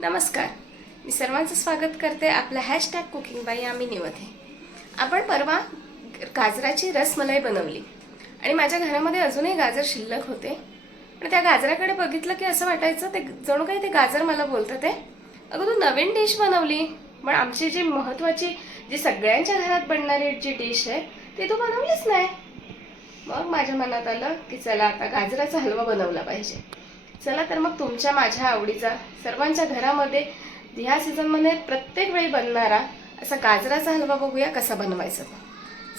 नमस्कार, मी सर्वांचं स्वागत करते आपल्या हॅशटॅग कुकिंग बाय यामिनीमध्ये। आपण परवा गाजराची रसमलाई बनवली आणि माझ्या घरामध्ये अजूनही गाजर शिल्लक होते। पण त्या गाजराकडे बघितलं की असं वाटायचं ते जणू काही ते गाजर मला बोलतं ते अगं तू नवीन डिश बनवली, पण आमची जी महत्त्वाची जी सगळ्यांच्या घरात बनणारी जी डिश आहे ती तू बनवलीच नाही। मग माझ्या मनात आलं की चला आता गाजराचा हलवा बनवला पाहिजे। चला तर मग तुमच्या माझ्या आवडीचा सर्वांच्या घरामध्ये ह्या सीझनमध्ये प्रत्येक वेळी बनणारा असा गाजराचा हलवा बघूया कसा बनवायचा।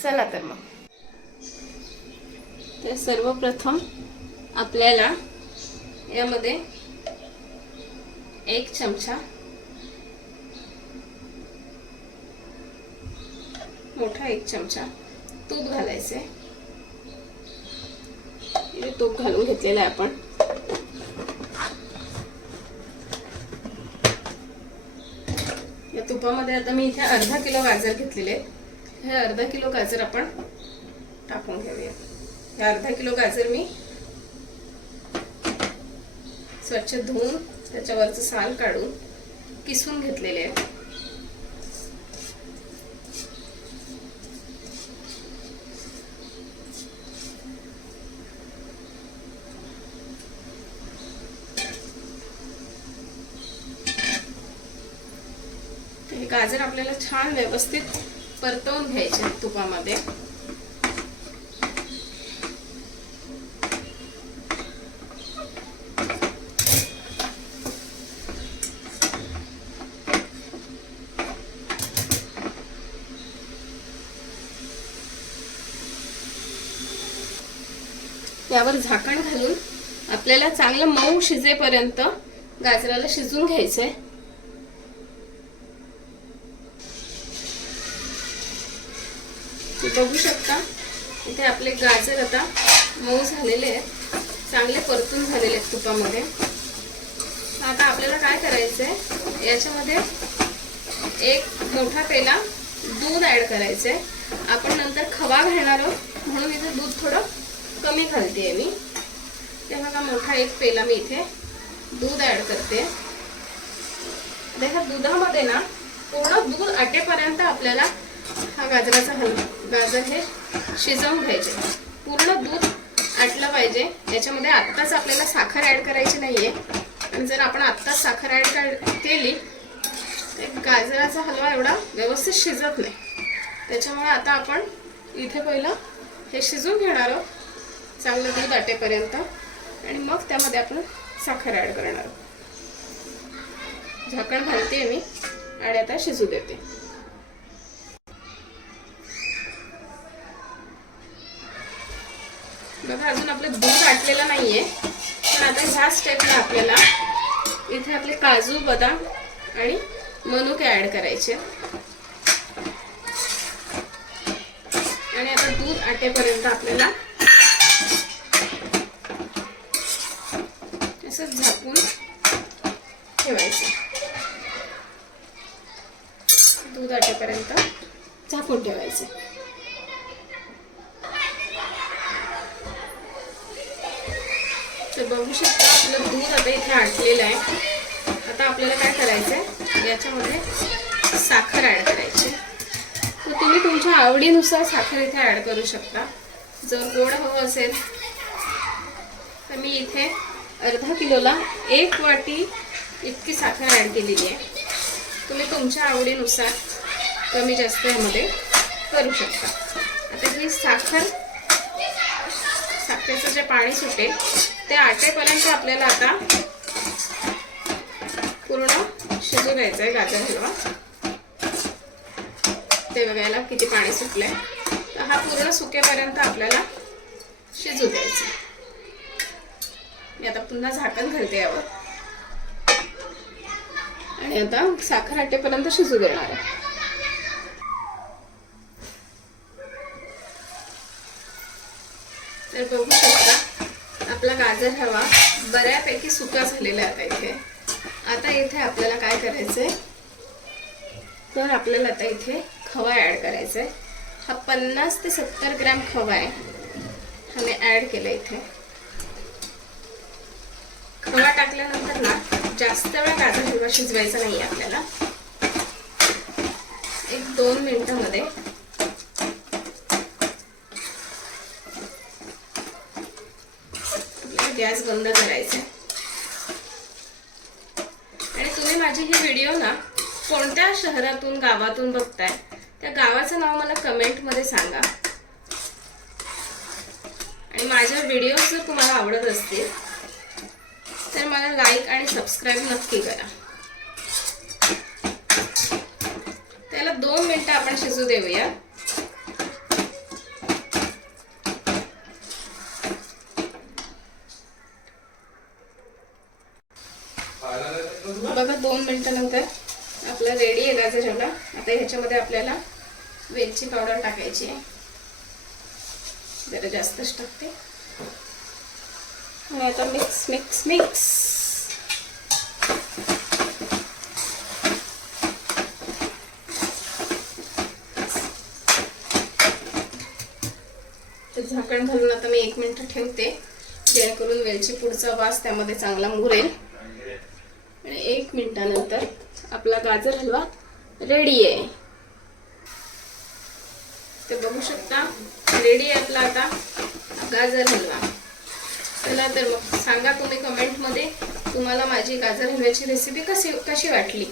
चला तर मग ते सर्वप्रथम आपल्याला यामध्ये 1 चमचा मोठा 1 चमचा तूप घालायचे। तूप घालून घेतलेलं आहे आपण। या तुपामध्ये आता मी इथे अर्धा किलो गाजर घेतलेले आहेत। हे अर्धा किलो गाजर आपण टाकून घेऊया। हे अर्धा किलो गाजर मी स्वच्छ धुवून त्याच्यावरचं साल काढून किसून घेतलेले आहे। हे गाजर आपल्याला छान व्यवस्थित परतवून घ्यायचे तुपामध्ये। यावर झाकण घालून आपल्याला चांगलं मऊ शिजेपर्यंत गाजराला शिजून घ्यायचंय। बघू शकता इथे आपले गाजर आता मऊ झालेले आहेत, चांगले परतून झालेले आहेत तुपामध्ये। आता आपल्याला काय करायचंय, याच्यामध्ये 1 मोठा पेला दूध ऍड करायचंय। आपण नंतर खवा घालणार आहोत म्हणून इथे दूध थोडं कमी घालतेय मी। तेव्हा मोठा 1 पेला मी इथे दूध ऍड करते। ह्या दुधामध्ये ना पूर्ण दूध आटेपर्यंत आपल्याला हा गाजराचा हलवा गाजर हे शिजवून घ्यायचे। पूर्ण दूध आटलं पाहिजे। याच्यामध्ये आत्ताच आपल्याला साखर ऍड करायची नाहीये, आणि जर आपण आत्ताच साखर ऍड केली तर गाजराचा हलवा एवढा व्यवस्थित शिजत नाही। त्याच्यामुळे आता आपण इथे पहिलं हे शिजून घेणार आहोत चांगलं दूध आटेपर्यंत, आणि मग त्यामध्ये आपण साखर ऍड करणार आहोत। झाकण घालते मी आणि आता शिजू देते। बघा अजून आपलं दूध आटलेलं नाहीये, पण आता ह्या स्टेपला आपल्याला इथे आपले काजू, बदाम आणि मनुके ऍड करायचे। आणि आता दूध आटेपर्यंत आपल्याला असं झाकून ठेवायचं। दूध आटेपर्यंत झाकून ठेवायचं। तर बघू शकता आपलं दूध आता इथे आटलेलं आहे। आता आपल्याला काय करायचंय, याच्यामध्ये साखर ऍड करायची। तर तुम्ही तुमच्या आवडीनुसार साखर इथे ऍड करू शकता। जर गोड हवं असेल तर मी इथे अर्धा किलोला 1 वाटी इतकी साखर ऍड केलेली आहे। तुम्ही तुमच्या आवडीनुसार कमी जास्त यामध्ये करू शकता। आता ही साखरेचं जे पाणी सुटेल ते आटेपर्यंत आपल्याला आता पूर्ण शिजू द्यायचं आहे गाजर हलवा। ते बघायला किती पाणी सुटलंय, तर हा पूर्ण सुकेपर्यंत आपल्याला शिजू द्यायचं। मी आता पुन्हा झाकण घालते यावर आणि आता साखर आटेपर्यंत शिजू देणार आहे। तर बघू शकता आपला गाजर हलवा बऱ्यापैकी सुका झालेला आहे इथे। आता इथे आपल्याला काय करायचंय, तर आपल्याला आता इथे खवा ऍड करायचा आहे। हा 50 ते 70 ग्रॅम खवा आहे, हा मी ऍड केला इथे। खवा टाकल्यानंतर ना जास्त वेळ गाजर हलवा शिजवायचा नाही आपल्याला. 1-2 मिनिटांमध्ये गॅस बंद करायचा. आणि तुम्ही माझी ही व्हिडिओ ना कोणत्या शहरातून गावातून बघताय त्या गावाचं नाव मला कमेंटमध्ये सांगा. आणि माझ्या व्हिडिओज जर तुम्हाला आवडत असतील तर मला लाईक आणि सबस्क्राईब नक्की करा. त्याला 2 मिनिटं आपण शिजू देऊया. बघा 2 मिनिटानंतर आपला रेडी आहे गाजर हलवा. आता ह्याच्यामध्ये आपल्याला वेलची पावडर टाकायची आहे. जरा जास्तच टाकते. आणि आता मिक्स मिक्स मिक्स. तर झाकण घालून आता मी 1 मिनिट ठेवते जेणेकरून वेलची पुढचा वास त्यामध्ये चांगला मुरेल. आणि 1 मिनिटानंतर आपला गाजर हलवा रेडी आहे. ते बघू शकता रेडी आहे आपला आता गाजर हलवा. चला तर मग सांगा तुम्ही कमेंटमध्ये तुम्हाला माझी गाजर हलव्याची रेसिपी कशी वाटली.